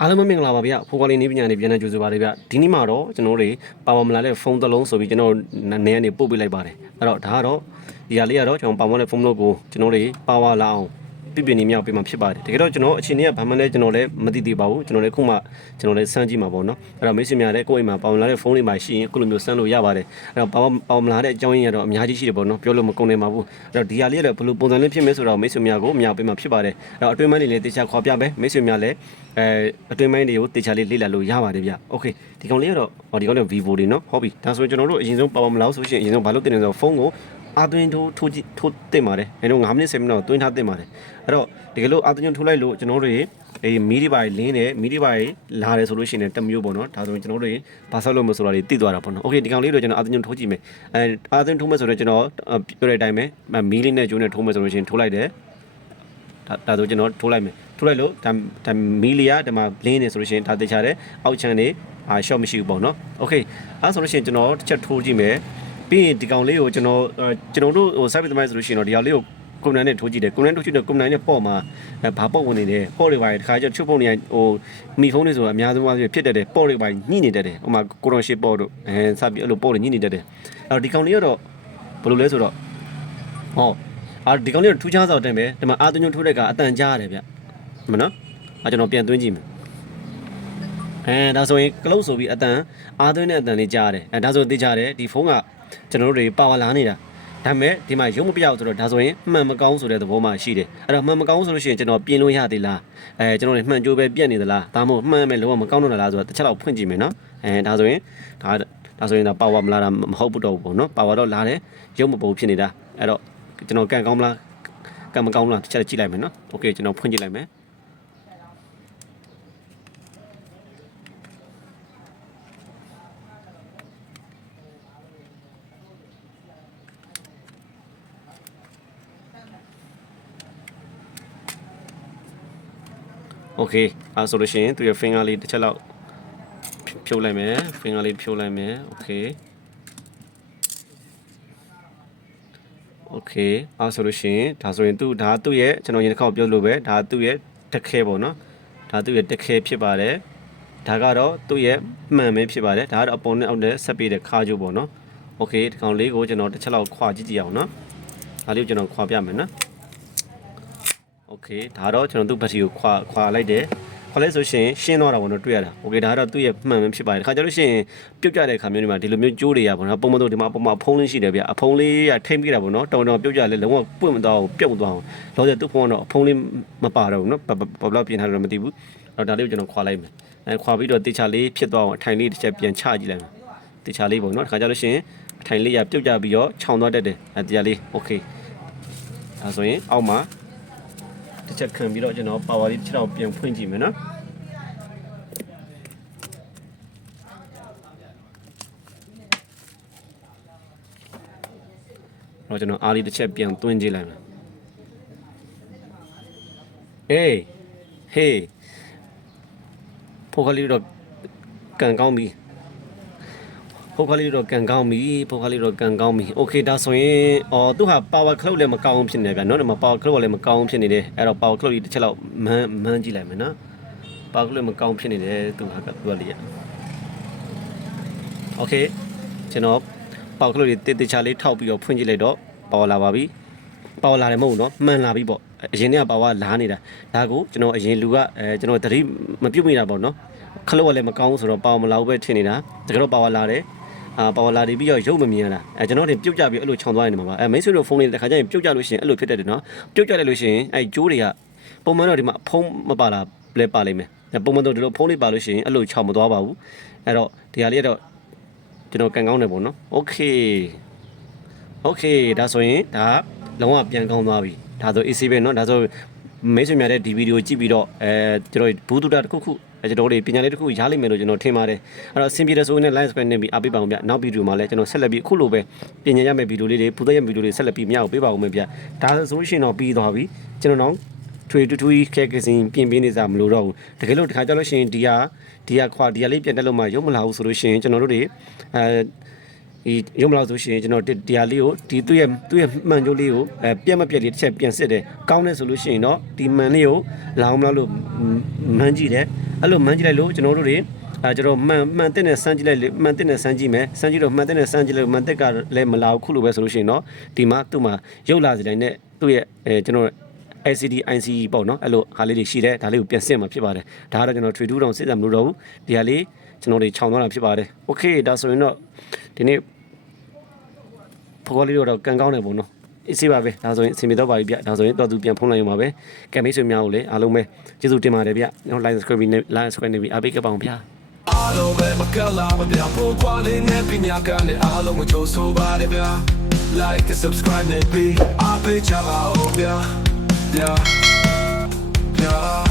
အားလုံးပဲမင်္ဂလာပါဗျဖိုးကွာလေးနေပညာနေပြန်နေကြိုဆိုပါရဗျဒီနေ့မှာတော့ကျွန်တော်တို့တွေပါဝါမလာတဲ့ဖုန်းတစ်လုံးဆိုပြီးကျွန်တော်နေရနေပို့ပေးလိုက်ပါတယ်အဲ့တော့ဒါကတော့ဒီဟာလေးကတော့ကျွန်တော်ပါဝါတဲ့ဖုန်းလို့ကိုကျွန်တော်တွေပါဝါလာအောင် ပြပြနေမြောက်ပေးမှာဖြစ်ပါတယ်တကယ်တော့ကျွန်တော်အချိန်ကြီးကဘာမှလည်းကျွန်တော်လည်းမသိသေးပါဘူးကျွန်တော်လည်းခုမှကျွန်တော်လည်းစမ်းကြည့်မှာပေါ့နော်အဲ့တော့မိတ်ဆွေများလည်းကိုယ့်အိမ်မှာပါဝါလာတဲ့ဖုန်းလေးမှာရှိရင်အခုလိုမျိုးစမ်းလို့ရပါတယ်အဲ့တော့ပါဝါပါဝါမလာတဲ့အကြောင်းရင်းကတော့အများကြီးရှိတယ်ပေါ့နော်ပြောလို့မကုန်နိုင်ပါဘူးအဲ့တော့ဒီဟာလေးကတော့ဘယ်လိုပုံစံလေးဖြစ်မယ်ဆိုတော့မိတ်ဆွေများကိုမြောက်ပေးမှာဖြစ်ပါတယ်အဲ့တော့အတွင်းပိုင်းလေးလည်းတေချာခေါ်ပြမယ်မိတ်ဆွေများလည်းအဲအတွင်းပိုင်းတွေကိုတေချာလေးလေ့လာလို့ရပါတယ်ဗျ။ Okay ဒီကောင်လေးကတော့ဟောဒီကောင်လေး Vivo တွေနော်ဟုတ်ပြီဒါဆိုရင်ကျွန်တော်တို့အရင်ဆုံးပါပါမလားဆိုရှင်အရင်ဆုံးဘာလို့တင်နေဆိုတော့ဖုန်းကို အာသွင်းထိုးထိုးကြည့်ထိုးတင်ပါတယ်အဲတော့9မိနစ်10မိနစ်တော့တွင်းထားတင်ပါတယ်အဲ့တော့တကယ်လို့အာသွင်းထိုးလိုက်လို့ကျွန်တော်တို့အေးမီဒီပါလင်းတယ်မီဒီပါလာတယ်ဆိုလို့ရှိရင်တမျိုးပေါ့နော်ဒါဆိုရင်ကျွန်တော်တို့ဘာဆောက်လို့မဆိုတာတွေသိသွားတာပေါ့နော်။ Okay ဒီကောင်လေးတော့ကျွန်တော်အာသွင်းထိုးကြည့်မယ်အဲအာသွင်းထိုးမယ်ဆိုတော့ကျွန်တော်ပြောတဲ့အတိုင်းပဲမီးလေးနဲ့ကျိုးနဲ့ထိုးမယ်ဆိုလို့ရှိရင်ထိုးလိုက်တယ်ဒါဒါဆိုကျွန်တော်ထိုးလိုက်မယ်ထိုးလိုက်လို့ဒါဒါမီလီယာဒီမှာ blend နေဆိုလို့ရှိရင်ဒါတေချာတယ်အောက်ချမ်းနေအာ short မရှိဘူးပေါ့နော် okay အဲဆိုလို့ရှိရင်ကျွန်တော်တစ်ချက်ထိုးကြည့်မယ် ပြီးရင်ဒီကောင်လေးကိုကျွန်တော်အဲကျွန်တော်တို့ဟို site သမိုင်းဆိုလို့ရှိရင်တော့ဒီကောင်လေးကိုကွန်နန်နဲ့ထိုးကြည့်တယ်ကွန်နန်ထိုးကြည့်တော့ကွန်နန်နဲ့ပေါ့မှာအဲဘာပေါ့ဝင်နေတယ်ပေါ့တွေပါတခါကျချုပ်ပုံနေဟိုမီဖုန်းတွေဆိုတာအများဆုံးအားဖြင့်ဖြစ်တတ်တယ်ပေါ့တွေပါညှိနေတတ်တယ်ဟိုမှာကိုရွန်ရှစ်ပေါ့တို့အဲစပြီးအဲ့လိုပေါ့တွေညှိနေတတ်တယ်အဲ့တော့ဒီကောင်လေးကတော့ဘယ်လိုလဲဆိုတော့ဟောအာဒီကောင်လေးတော့ထူးခြားစောက်တင်ပဲဒီမှာအာသွင်းထိုးတဲ့ကအတန်ကြားရတယ်ဗျမနော်အာကျွန်တော်ပြန်သွင်းကြည့်မယ်အဲဒါဆိုရင်ကလုတ်ဆိုပြီးအတန်အာသွင်းတဲ့အတန်လေးကြားရတယ်အဲဒါဆိုသိကြတယ်ဒီဖုန်းက ကျွန်တော်တို့တွေပါဝါလာနေတာဒါပေမဲ့ဒီမှာရုံးမပြောက်ဆိုတော့ဒါဆိုရင်မှန်မကောင်းဆိုတဲ့သဘောမှရှိတယ်အဲ့တော့မှန်မကောင်းဆိုလို့ရှိရင်ကျွန်တော်ပြင်လို့ရသေးလားအဲကျွန်တော်တွေမှန်ကြိုးပဲပြက်နေသလားဒါမှမဟုတ်မှန်မယ်လုံးဝမကောင်းတော့လားဆိုတော့တစ်ချက်လောက်ဖွင့်ကြည့်မယ်နော်အဲဒါဆိုရင်ဒါဒါဆိုရင်ဒါပါဝါမလာတာမဟုတ်ဘူးတော့ဘူးပေါ့နော်ပါဝါတော့လာတယ်ရုံးမပုံဖြစ်နေတာအဲ့တော့ ကျွန်တော်ကန်ကောင်းမလားကန်မကောင်းလားတစ်ချက်ကြည့်လိုက်မယ်နော်โอเคကျွန်တော်ဖွင့်ကြည့်လိုက်မယ် โอเคအဲဆိုလို့ရှိရင်သူရဲ့ finger လေးတစ်ချက်လောက်ဖြုတ်လိုက်မယ် finger လေးဖြုတ်လိုက်မယ်โอเค โอเคအဲဆိုလို့ရှိရင်ဒါဆိုရင်သူဒါသူ့ရဲ့ကျွန်တော်ရင်တစ်ခေါက်ပြောလို့ပဲဒါသူ့ရဲ့တက်ခဲပေါ့နော်ဒါသူ့ရဲ့တက်ခဲဖြစ်ပါတယ်ဒါကတော့သူ့ရဲ့မှန်ပဲဖြစ်ပါတယ်ဒါကတော့အပေါ်နဲ့အောက်နဲ့ဆက်ပေးတဲ့ခါကျိုးပေါ့နော်โอเคဒီကောင်လေးကိုကျွန်တော်တစ်ချက်လောက်ခွာကြည့်ကြည့်အောင်နော်ဒါလေးကိုကျွန်တော်ခွာပြမယ်နော် OK ဒါတော့ကျွန်တော်သူ့ဘက်ထရီကိုခွာခွာလိုက်တယ်ခေါ်လိုက်ဆိုရှင်ရှင်းတော့တာပေါ့နော်တွေ့ရတာ OK ဒါကတော့သူ့ရဲ့မှန်မှန်ဖြစ်ပါတယ်ခါကြလို့ရှင်ပြုတ်ကြတဲ့ခါမျိုးတွေမှာဒီလိုမျိုးကျိုးတွေကပေါ့နော်ပုံမတော့ဒီမှာပုံမှာဖုံးလေးရှိတယ်ဗျအဖုံးလေးကထိမ့်ပြတာပေါ့နော်တောင်တောင်ပြုတ်ကြလဲလုံးဝပွင့်မသွားဘူးပြုတ်သွားအောင်လောဆယ်သူ့ဖုံးကတော့အဖုံးလေးမပါတော့ဘူးနော်ဘဘလောက်ပြင်ထားတယ်မသိဘူးတော့ဒါလေးကိုကျွန်တော်ခွာလိုက်မယ်အဲခွာပြီးတော့တေချာလေးဖြစ်သွားအောင်အထိုင်လေးတစ်ချက်ပြန်ချကြည့်လိုက်မယ်တေချာလေးပေါ့နော်ခါကြလို့ရှင်အထိုင်လေးရပြုတ်ကြပြီးတော့ခြောင်သွားတတ်တယ်အဲတေချာလေး OK ဒါဆိုရင်အောက်မှာ တစ်ချက်ခံပြီးတော့ကျွန်တော်ပါဝါလေးတစ်ချက်တော့ပြန်ဖွင့်ကြည့်မယ်နော်တော့ကျွန်တော်အားလေးတစ်ချက်ပြန်သွင်းကြည့်လိုက်မယ်အေးဟေးဖိုကလေးတော့ကန်ကောင်းပြီ ဖိုကလေးတော့ကန်ကောင်းပြီဖိုကလေးတော့ကန်ကောင်းပြီโอเคဒါဆိုရင်အော်သူဟာ power cloud လည်းမကောင်းဖြစ်နေဗျာเนาะဒီမှာ power cloud လည်းမကောင်းဖြစ်နေတယ်အဲ့တော့ power cloud ကြီးတစ်ချက်လောက်မန်းမန်းကြည့်လိုက်မယ်နော် power cloud မကောင်းဖြစ်နေတယ်သူဟာကသူကလေးရโอเคကျွန်တော် ပေါက်ကလေးတွေတေးတေချာလေးထောက်ပြီးတော့ဖွင့်ကြည့်လိုက်တော့ပေါ်လာပါပြီပေါ်လာတယ်မဟုတ်ဘူးเนาะမှန်လာပြီပေါ့အရင်ကပါဝါလာနေတာဒါကိုကျွန်တော်အရင်လူကအဲကျွန်တော်တတိမပြုတ်မိတာပေါ့เนาะခလုတ်ကလည်းမကောင်းဘူးဆိုတော့ပေါ်မလာဘူးပဲထင်နေတာတကယ်တော့ပါဝါလာတယ် အာပါဝါလာပြီးတော့ရုပ်မမြင်ရတာအဲကျွန်တော်တင်ပြုတ်ကြပြီးအဲ့လိုခြောင်သွားနေမှာပါအဲမိတ်ဆွေတို့ဖုန်းလေးတစ်ခါကျရင်ပြုတ်ကြလို့ရှိရင်အဲ့လိုဖြစ်တတ်တယ်เนาะပြုတ်ကြတယ်လို့ရှိရင်အဲကျိုးတွေကပုံမှန်တော့ဒီမှာဖုံးမပါလာလဲပါလိမ့်မယ်ပုံမှန်တော့ဒီလိုဖုံးလေးပါလို့ရှိရင်အဲ့လိုခြောင်မသွားပါဘူးအဲ့တော့ဒီဟာလေးကတော့ ကျွန်တော်ကန်ကောင်းတယ်ပေါ့နော်โอเคโอเคဒါဆိုရင်ဒါလုံးဝပြန်ကောင်းသွားပြီဒါဆို AC ပဲเนาะဒါဆို မိတ်ဆွေများတဲ့ဒီဗီဒီယိုကြည့်ပြီးတော့အဲကျွန်တော်ဘူးတူတာတစ်ခုခုအဲကျွန်တော်တို့ပညာလေးတစ်ခုရလိမ့်မယ်လို့ကျွန်တော်ထင်ပါတယ်အဲ့တော့ simple ဆိုရင် line square နဲ့ပြီးအပေးပါအောင်ဗျနောက်ဗီဒီယိုမှာလည်းကျွန်တော်ဆက်လက်ပြီးအခုလိုပဲပညာရမယ့်ဗီဒီယိုလေးတွေပူသက်ရမယ့်ဗီဒီယိုတွေဆက်လက်ပြီးမျှောက်ပေးပါအောင်မယ်ဗျဒါဆိုလို့ရှိရင်တော့ပြီးသွားပြီကျွန်တော်တော့ထွေတူတူခဲကစင်ပြင်ပြနေစားမလို့တော့ဘူးတကယ်လို့တခါကြလို့ရှိရင်ဒီဟာဒီဟာခွာဒီဟာလေးပြန်တက်လို့မှရုံမလာဘူးဆိုလို့ရှိရင်ကျွန်တော်တို့တွေအဲ ဒီရုံမလောက်ဆိုရှင်ကျွန်တော်တရားလေးကိုဒီသူ့ရဲ့သူ့ရဲ့မှန်ကြိုးလေးကိုအဲပြက်မပြက်လေးတစ်ချက်ပြန်စစ်တယ်ကောင်းတယ်ဆိုလို့ရှိရင်တော့ဒီမှန်လေးကိုလောင်းမလောက်လို့မှန်ကြည့်တယ်အဲ့လိုမှန်ကြည့်လိုက်လို့ကျွန်တော်တို့တွေအဲကျွန်တော်မှန်မှန်တဲ့နဲ့စမ်းကြည့်လိုက်လေမှန်တဲ့နဲ့စမ်းကြည့်မယ်စမ်းကြည့်တော့မှန်တဲ့နဲ့စမ်းကြည့်လို့မှန်တဲ့ကလည်းမလာဘူးခုလိုပဲဆိုလို့ရှိရင်တော့ဒီမှာသူ့မှာရုပ်လာစီတိုင်းနဲ့သူ့ရဲ့အဲကျွန်တော် LCD IC ပေါ့နော်အဲ့လိုဟာလေးတွေရှိတယ်ဒါလေးကိုပြန်စစ်မှာဖြစ်ပါတယ်ဒါကတော့ကျွန်တော် trade 2တောင်စစ်တာမလို့တော့ဘူးဒီဟာလေးကျွန်တော်တွေခြောင်သွားတာဖြစ်ပါတယ် okay ဒါဆိုရင်တော့ဒီနေ့ ဖော်လေးတော့ကန်ကောင်းတယ်ပေါ့နော်အစ်စေးပါပဲဒါဆိုရင်အစီအမီတော့ပါပြီဗျဒါဆိုရင်တော့သူပြန်ဖုန်းလိုက်ရမှာပဲကံမိတ်ဆွေများကိုလည်းအားလုံးပဲကျေးဇူးတင်ပါတယ်ဗျကျွန်တော် like subscribe နဲ့ like subscribe နဲ့ပြီးအားပေးကြပါအောင်ဗျာအားလုံးပဲမကလာမပြဖို့ကွာလေးနဲ့ပညာကနဲ့အားလုံးကိုကြိုးဆိုပါရဗျာ like and subscribe နဲ့ပြီးအားပေးကြပါဦးဗျာ yeah yeah